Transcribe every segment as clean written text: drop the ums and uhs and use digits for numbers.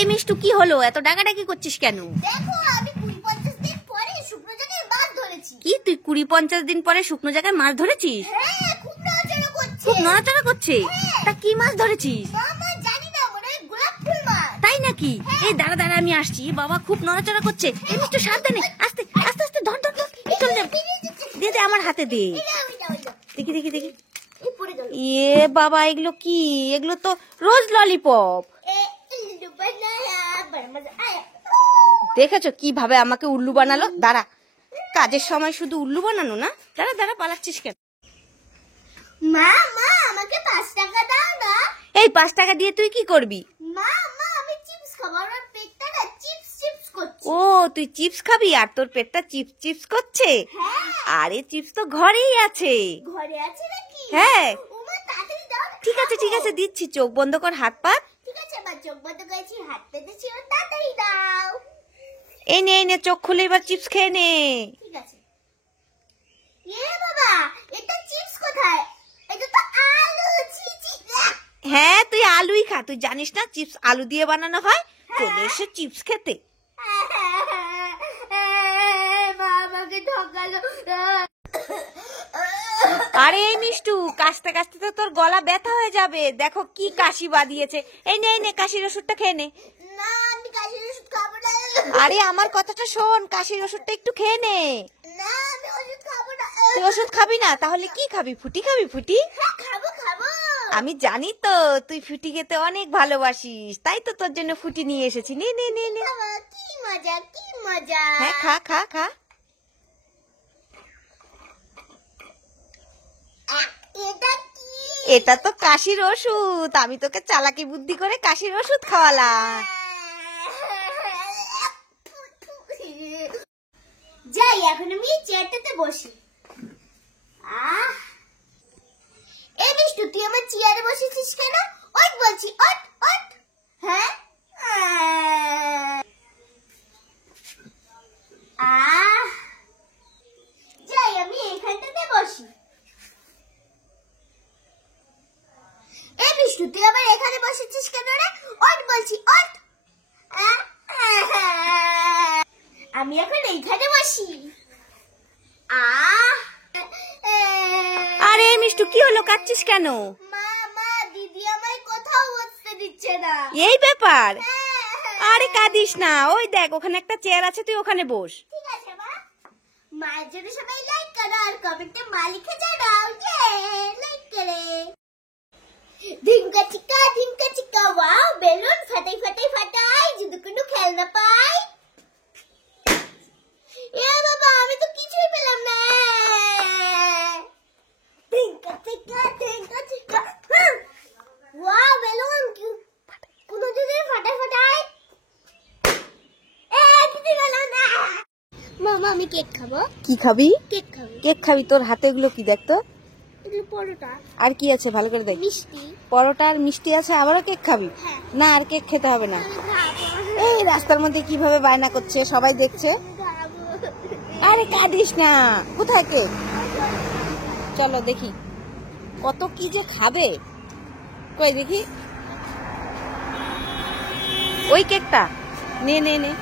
এই মিষ্টু কি হলো, এত ডাকাডাকি করছিস কেন? দেখো আমি 20-50 দিন পরে শুকনো জায়গায় মাছ ধরেছি। কি তুই 20-50 দিন পরে শুকনো জায়গায় মাছ ধরেছিস? হ্যাঁ, খুব নড়াচড়া করছে। খুব নড়াচড়া করছে? তা কি মাছ ধরেছিস? মামা জানি না, মনে হয় গোলাপ ফুল মাছ। তাই নাকি? এই দাঁড়া দাঁড়া আমি আসছি, বাবা খুব নড়াচড়া করছে। এই মিষ্টু সাবধানে, আস্তে আস্তে আস্তে ধর ধর ধর, চল যা, দে দে আমার হাতে দে। দেখি দেখি দেখি। ইয়ে বাবা, এগুলো কি? এগুলো তো রোজ ললিপপ। দেখেছো কিভাবে আমাকে উল্লু বানালো? দাঁড়া, কাজের সময় শুধু উল্লু বানানো না। দাঁড়া দাঁড়া, পালাচ্ছিস কেন? মা মা আমাকে 5 টাকা দাও না। এই 5 টাকা দিয়ে তুই কি করবি? মা মা আমি চিপস খাবো, আমার পেটটা না চিপস চিপস করছে। ও তুই চিপস খাবি আর তোর পেটটা চিপস চিপস করছে? হ্যাঁ। আরে চিপস তো ঘরেই আছে। ঘরে আছে নাকি? হ্যাঁ। ওমা তাড়াতাড়ি দাও। ঠিক আছে ঠিক আছে, দিচ্ছি। চোখ বন্ধ কর, হাত পাত। ঠিক আছে, মা চোখ বন্ধ করেছি, হাত পেতেছি, তাড়াতাড়ি দাও। এই নে এই নে, চোখ খুলে এবার চিপস খেয়ে নে। ঠিক আছে। বাবা, এটা চিপস কোথায়? এটা তো আলু। হ্যাঁ তুই আলুই খা, তুই জানিস না চিপস আলু দিয়ে বানানো হয়? চলে এসে চিপস খেতে। মা আমাকে ঠকালো। আরে এই মিষ্টু, কাশতে কাশতে তো তোর গলা ব্যথা হয়ে যাবে। দেখো কি কাশি বাঁধিয়েছে। এই নে এই নে, কাশির ওষুধটা খেয়ে নে। না আমি কাশির ওষুধ খাবো না। আরে আমার কথাটা শোন, কাশির ওষুধটা একটু খেয়ে নে। না আমি ওষুধ খাবো না। তুই ওষুধ খাবি না? তাহলে কি খাবি? ফুটি খাবি? ফুটি? হ্যাঁ খাবো খাবো। আমি জানি তো তুই ফুটি খেতে অনেক ভালোবাসিস, তাই তো তোর জন্য ফুটি নিয়ে এসেছি। নে নে নে নে। কি মজা কি মজা। হ্যাঁ খা খা খা। এটা কি? এটা তো কাশির ওষুধ। আমি তোকে চালাকি বুদ্ধি করে কাশির ওষুধ খাওয়ালাম। যাই এখন আমি চেয়ারটাতে বসি। এই মিষ্টু, তুই আমার চেয়ারে বসেছিস কেন? ওঠ বলছি, ওঠ ওঠ। হ্যাঁ যাই আমি এখানটাতে বসি। এই মিষ্টু, তুই আবার এখানে বসেছিস কেন রে? ওঠ বলছি, ওঠ। আমি এখন এইখানে বসি। আরে মিষ্টু কি হলো, কাঁদছিস কেন? মা মা দিদি আমায় কোথাও বসতে দিচ্ছে না। এই ব্যাপার? আরে কাঁদিস না, ওই দেখ ওখানে একটা চেয়ার আছে, তুই ওখানে বস। ঠিক আছে মা। মায়ের জন্য সবাই লাইক করো আর কমেন্টে মা লিখে জানাও। লাইক করে। ধিঙ্কা চিকা ওয়াও, বেলুন ফাটাই ফাটাই ফাটাই, যদি কোনো খেলনা পাই। বাবা আমি তো কিছুই পেলাম না। ধিঙ্কা চিকা ওয়াও, বেলুন কোনো যদি ফাটাই ফাটাই। কিছু পেলাম না। মামা আমি কেক খাবো। কি খাবি? কেক খাবো। কেক খাবি? তোর হাতে এগুলো কি দেখতো? এগুলো পরোটা আর কি আছে ভালো করে দেখ। মিষ্টি। পরোটা আর মিষ্টি আছে, আবারও কেক খাবি? হ্যাঁ। না আর কেক খেতে হবে না। এই রাস্তার মধ্যে কিভাবে বায়না করছে, সবাই দেখছে। আরে কাঁদিস না, কোথায় কেক? চলো দেখি কত কি যে খাবে। কই দেখি ওই কেকটা। নে নে নে।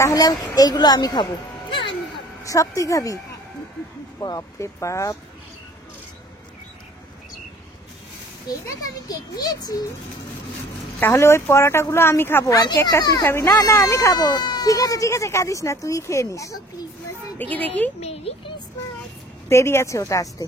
তাহলে এইগুলো আমি খাবো। না আমি খাবো। সব তুই খাবি? বাপরে বাপ। এই দেখ আমি কেক নিয়েছি। তাহলে ওই পরোটাগুলো আমি খাবো আর কেকটা তুই খাবি? না না আমি খাবো। ঠিক আছে কাঁদিস না, তুই খেয়ে নিস। দেখো ক্রিসমাসের দেখি দেখি, মেরি ক্রিসমাস। দেরি আছে ওটা আসতে।